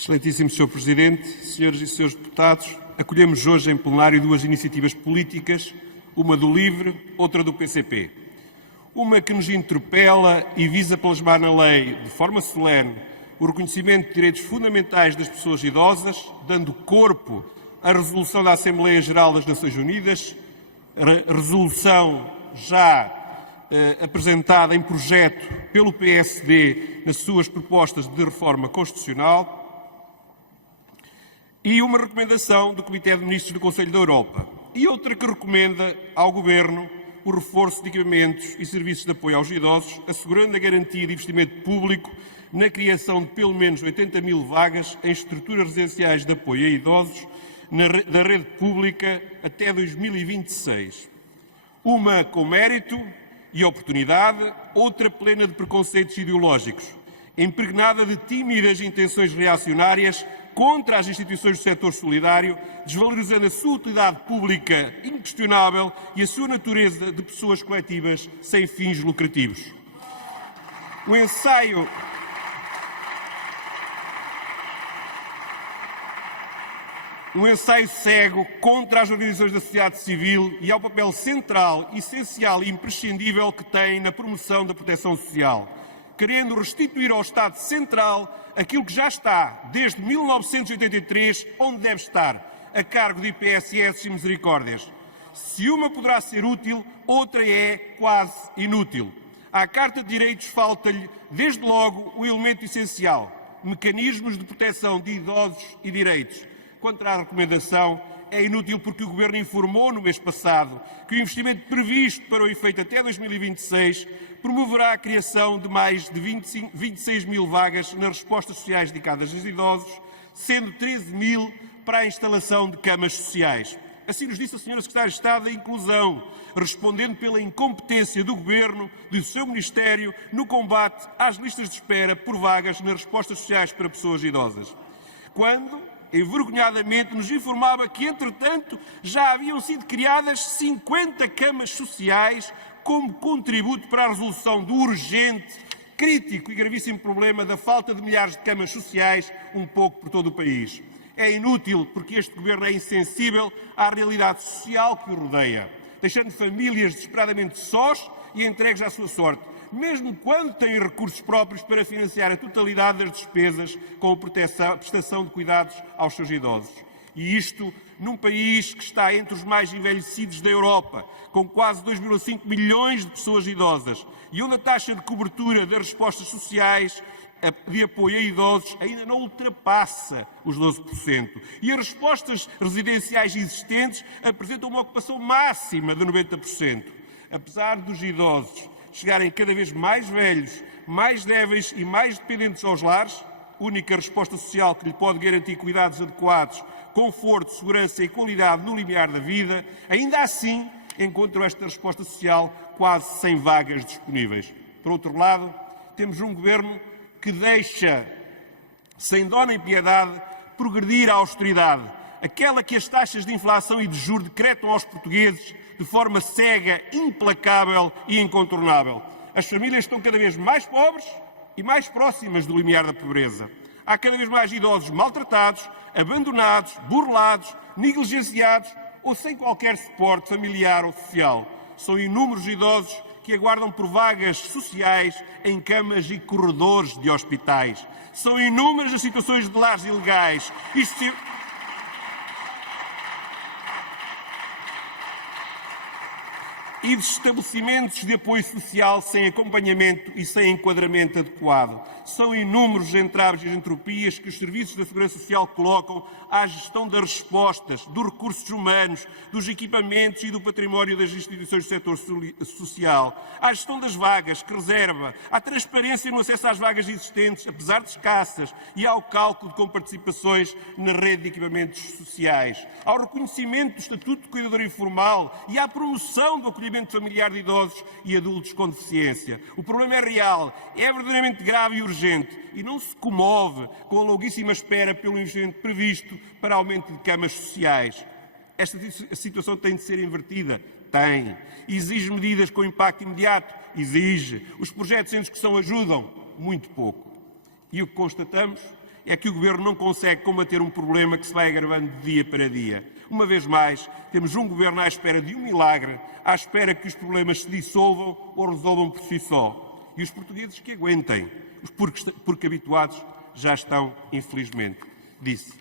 Excelentíssimo Sr. Presidente, senhoras e senhores deputados, acolhemos hoje em plenário duas iniciativas políticas, uma do LIVRE, outra do PCP. Uma que nos interpela e visa plasmar na lei, de forma solene, o reconhecimento de direitos fundamentais das pessoas idosas, dando corpo à resolução da Assembleia Geral das Nações Unidas, resolução já apresentada em projeto pelo PSD nas suas propostas de reforma constitucional, e uma recomendação do Comitê de Ministros do Conselho da Europa, e outra que recomenda ao Governo o reforço de equipamentos e serviços de apoio aos idosos, assegurando a garantia de investimento público na criação de pelo menos 80 mil vagas em estruturas residenciais de apoio a idosos da rede pública até 2026. Uma com mérito e oportunidade, outra plena de preconceitos ideológicos, impregnada de tímidas intenções reacionárias contra as instituições do setor solidário, desvalorizando a sua utilidade pública inquestionável e a sua natureza de pessoas coletivas sem fins lucrativos. Um ensaio cego contra as organizações da sociedade civil e ao papel central, essencial e imprescindível que têm na promoção da proteção social, querendo restituir ao Estado Central aquilo que já está, desde 1983, onde deve estar, a cargo de IPSS e misericórdias. Se uma poderá ser útil, outra é quase inútil. À Carta de Direitos falta-lhe, desde logo, o elemento essencial: mecanismos de proteção de idosos e direitos. Quanto à recomendação, é inútil porque o Governo informou no mês passado que o investimento previsto para o efeito até 2026 promoverá a criação de mais de 26 mil vagas nas respostas sociais dedicadas aos idosos, sendo 13 mil para a instalação de camas sociais. Assim nos disse a Sra. Secretária de Estado da Inclusão, respondendo pela incompetência do Governo, do seu Ministério, no combate às listas de espera por vagas nas respostas sociais para pessoas idosas. Quando, envergonhadamente, nos informava que, entretanto, já haviam sido criadas 50 camas sociais como contributo para a resolução do urgente, crítico e gravíssimo problema da falta de milhares de camas sociais, um pouco por todo o país. É inútil porque este Governo é insensível à realidade social que o rodeia, deixando famílias desesperadamente sós e entregues à sua sorte, mesmo quando têm recursos próprios para financiar a totalidade das despesas com a prestação de cuidados aos seus idosos. E isto num país que está entre os mais envelhecidos da Europa, com quase 2,5 milhões de pessoas idosas, e onde a taxa de cobertura das respostas sociais de apoio a idosos ainda não ultrapassa os 12%. E as respostas residenciais existentes apresentam uma ocupação máxima de 90%. Apesar dos idosos chegarem cada vez mais velhos, mais débeis e mais dependentes aos lares, única resposta social que lhe pode garantir cuidados adequados, conforto, segurança e qualidade no limiar da vida, ainda assim encontram esta resposta social quase sem vagas disponíveis. Por outro lado, temos um Governo que deixa, sem dó nem piedade, progredir a austeridade, aquela que as taxas de inflação e de juros decretam aos portugueses de forma cega, implacável e incontornável. As famílias estão cada vez mais pobres e mais próximas do limiar da pobreza. Há cada vez mais idosos maltratados, abandonados, burlados, negligenciados ou sem qualquer suporte familiar ou social. São inúmeros idosos que aguardam por vagas sociais em camas e corredores de hospitais. São inúmeras as situações de lares ilegais e de estabelecimentos de apoio social sem acompanhamento e sem enquadramento adequado. São inúmeros os entraves e as entropias que os serviços da Segurança Social colocam à gestão das respostas, dos recursos humanos, dos equipamentos e do património das instituições do setor social, à gestão das vagas que reserva, à transparência no acesso às vagas existentes, apesar de escassas, e ao cálculo de comparticipações na rede de equipamentos sociais, ao reconhecimento do Estatuto de Cuidador Informal e à promoção do acolhimento familiar de idosos e adultos com deficiência. O problema é real, é verdadeiramente grave e urgente e não se comove com a longuíssima espera pelo investimento previsto para aumento de camas sociais. Esta situação tem de ser invertida? Tem. Exige medidas com impacto imediato? Exige. Os projetos em discussão ajudam? Muito pouco. E o que constatamos é que o Governo não consegue combater um problema que se vai agravando de dia para dia. Uma vez mais, temos um Governo à espera de um milagre, à espera que os problemas se dissolvam ou resolvam por si só. E os portugueses que aguentem, porque habituados já estão, infelizmente, disse.